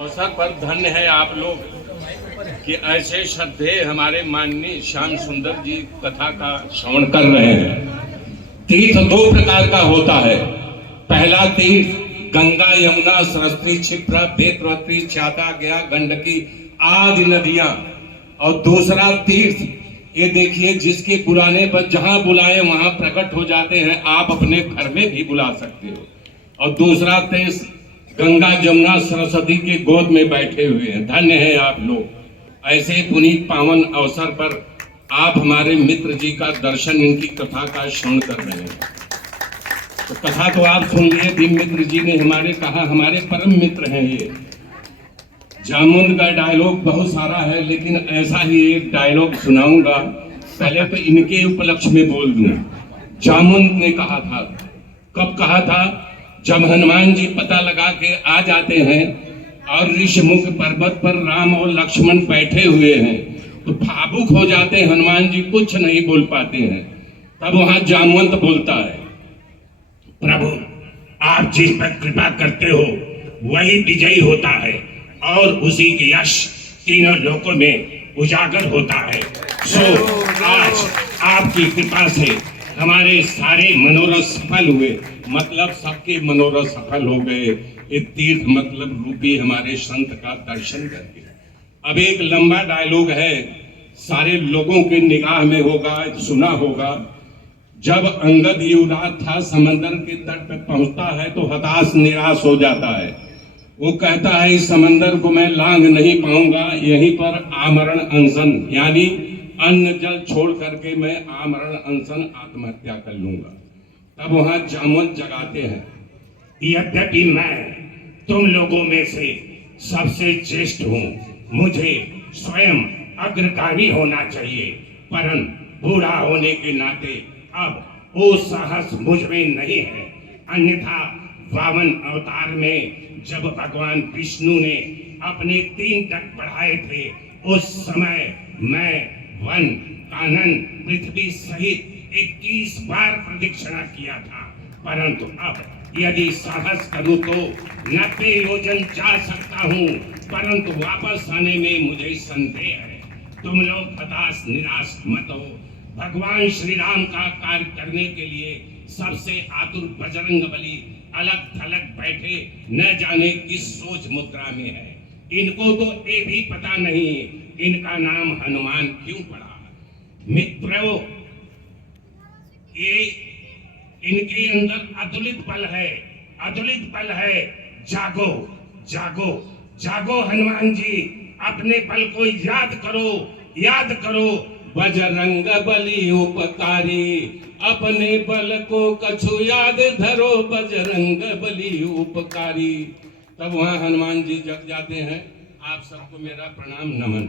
अवसर पर धन्य है आप लोग कि ऐसे श्रद्धेय हमारे माननीय श्याम सुंदर जी कथा का श्रवण कर रहे हैं। तीर्थ दो प्रकार का होता है। पहला तीर्थ गंगा, यमुना, सरस्वती, क्षिप्रा, बेतवती, चाता, गया, गंडकी आदि नदियां, और दूसरा तीर्थ ये देखिए जिसके बुलाने पर जहां बुलाए वहां प्रकट हो जाते हैं, आप अपने घर में भी बुला सकते हो। और दूसरा तीर्थ गंगा, जमुना, सरस्वती के गोद में बैठे हुए हैं। धन्य है आप लोग। ऐसे पुनीत पावन अवसर पर आप हमारे मित्र जी का दर्शन, इनकी कथा का श्रवण कर रहे हैं। तो कथा तो आप सुन लिए। दिन मित्र जी ने हमारे कहा, हमारे परम मित्र हैं ये। जामुन का डायलॉग बहुत सारा है, लेकिन ऐसा ही एक डायलॉग सुनाऊंगा। पहले तो इनके उपलक्ष्य में बोल दूं। जामुन ने कहा था, कब कहा था? जब हनुमान जी पता लगा के आ जाते हैं और ऋषिमुख पर्वत पर राम और लक्ष्मण बैठे हुए हैं, तो भावुक हो जाते हैं हनुमान जी, कुछ नहीं बोल पाते हैं। तब वहां जामवंत बोलता है, प्रभु आप जिस पर कृपा करते हो वही विजयी होता है और उसी के यश तीनों लोकों में उजागर होता है। सो आज आपकी कृपा से हमारे सारे मनोरथ सफल हुए, मतलब सबके मनोरथ सफल हो गए। ये तीर्थ मतलब रूपी हमारे संत का दर्शन करके। अब एक लंबा डायलॉग है, सारे लोगों के निगाह में होगा, सुना होगा। जब अंगद युवराज था, समंदर के तट पर पहुंचता है तो हताश निराश हो जाता है। वो कहता है इस समंदर को मैं लांघ नहीं पाऊंगा, यहीं पर आमरण अनशन यानी अन्न जल छोड़ करके मैं आमरण अनशन आत्महत्या कर लूंगा। तब वहां जामवंत जगाते हैं, यद्यपि मैं तुम लोगों में से सबसे ज्येष्ठ हूँ, मुझे स्वयं अग्रगामी होना चाहिए, परंतु बूढ़ा होने के नाते अब वो साहस मुझ में नहीं है। अन्यथा वामन अवतार में जब भगवान विष्णु ने अपने 3 टक बढ़ाए थे, उस समय मैं वन, कानन, पृथ्वी सहित 21 बार प्रदक्षिणा किया था, परंतु अब यदि साहस करूं तो 90 योजन जा सकता हूं, परंतु वापस आने में मुझे संदेह है। तुम लोग हताश निराश मत हो। भगवान श्री राम का कार्य करने के लिए सबसे आतुर बजरंग बली अलग थलग बैठे न जाने किस सोच मुद्रा में है। इनको तो ये भी पता नहीं इनका नाम हनुमान क्यों पड़ा। मित्रों, ये इनके अंदर अतुलित बल है, अतुलित बल है। जागो जागो जागो हनुमान जी, अपने बल को याद करो, याद करो। बजरंग बली उपकारी, अपने बल को कछु याद धरो, बजरंग बली उपकारी। तब वहां हनुमान जी जग जाते हैं। आप सबको मेरा प्रणाम नमन।